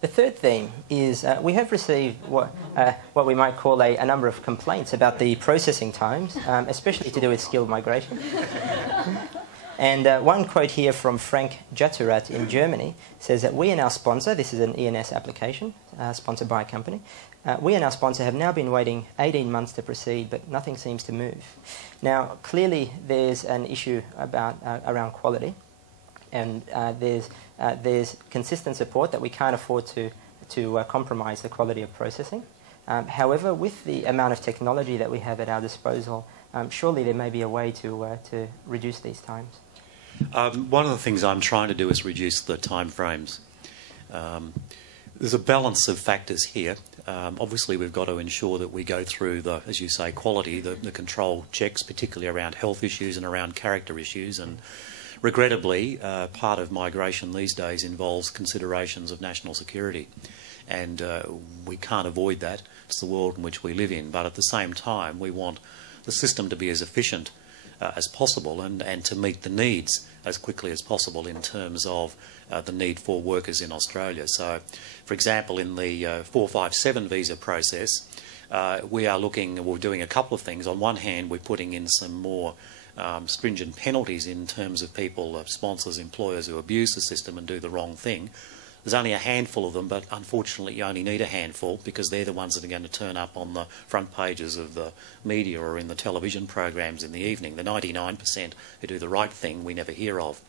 The third theme is we have received what we might call a number of complaints about the processing times, especially to do with skilled migration. And one quote here from Frank Jaturat in Germany says that we and our sponsor, this is an ENS application sponsored by a company, we and our sponsor have now been waiting 18 months to proceed, but nothing seems to move. Now, clearly there's an issue about around quality, and there's consistent support that we can't afford to compromise the quality of processing. However, with the amount of technology that we have at our disposal, surely there may be a way to reduce these times. One of the things I'm trying to do is reduce the time frames. There's a balance of factors here. Obviously, we've got to ensure that we go through the, as you say, quality, the control checks, particularly around health issues and around character issues. And regrettably, part of migration these days involves considerations of national security. And we can't avoid that. It's the world in which we live in. But at the same time, we want the system to be as efficient as possible and to meet the needs as quickly as possible in terms of the need for workers in Australia. So, for example, in the 457 visa process, we're doing a couple of things. On one hand, we're putting in some more stringent penalties in terms of people, sponsors, employers who abuse the system and do the wrong thing. There's only a handful of them, but unfortunately you only need a handful because they're the ones that are going to turn up on the front pages of the media or in the television programs in the evening. The 99% who do the right thing we never hear of.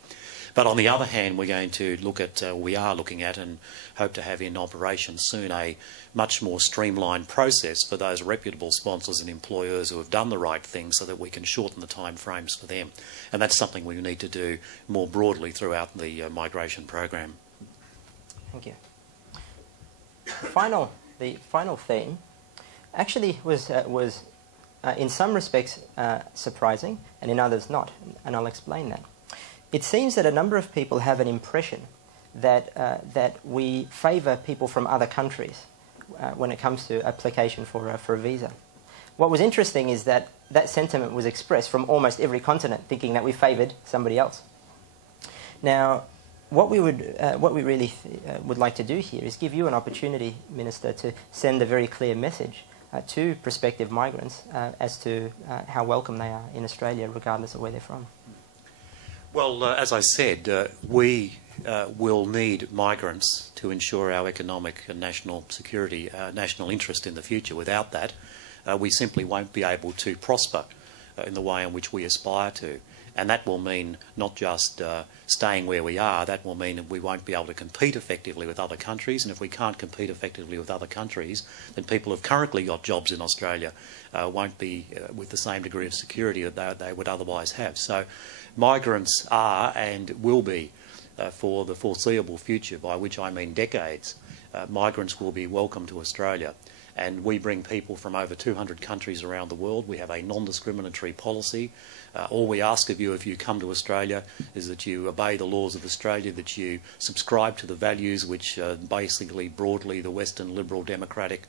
But on the other hand, we're going to look at, we are looking at and hope to have in operation soon a much more streamlined process for those reputable sponsors and employers who have done the right thing so that we can shorten the time frames for them. And that's something we need to do more broadly throughout the migration program. Thank you. The final theme actually was in some respects surprising and in others not, and I'll explain that. It seems that a number of people have an impression that we favour people from other countries when it comes to application for a visa. What was interesting is that that sentiment was expressed from almost every continent, thinking that we favoured somebody else. Now, what we really would like to do here is give you an opportunity, Minister, to send a very clear message to prospective migrants as to how welcome they are in Australia, regardless of where they're from. Well, as I said, we will need migrants to ensure our economic and national security, national interest in the future. Without that, we simply won't be able to prosper in the way in which we aspire to. And that will mean not just staying where we are, that will mean that we won't be able to compete effectively with other countries. And if we can't compete effectively with other countries, then people who've currently got jobs in Australia won't be with the same degree of security that they would otherwise have. So migrants are and will be, for the foreseeable future, by which I mean decades, migrants will be welcome to Australia. And we bring people from over 200 countries around the world. We have a non-discriminatory policy. All we ask of you if you come to Australia is that you obey the laws of Australia, that you subscribe to the values which basically broadly the Western liberal democratic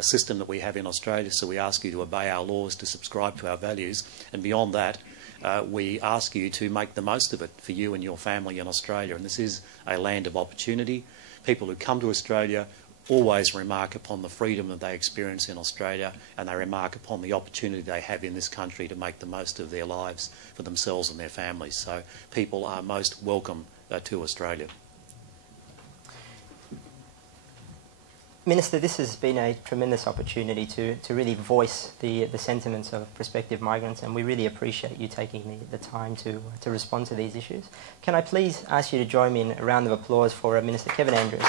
system that we have in Australia. So we ask you to obey our laws, to subscribe to our values. And beyond that, we ask you to make the most of it for you and your family in Australia. And this is a land of opportunity. People who come to Australia always remark upon the freedom that they experience in Australia, and they remark upon the opportunity they have in this country to make the most of their lives for themselves and their families. So people are most welcome to Australia. Minister, this has been a tremendous opportunity to really voice the sentiments of prospective migrants, and we really appreciate you taking the time to respond to these issues. Can I please ask you to join me in a round of applause for Minister Kevin Andrews?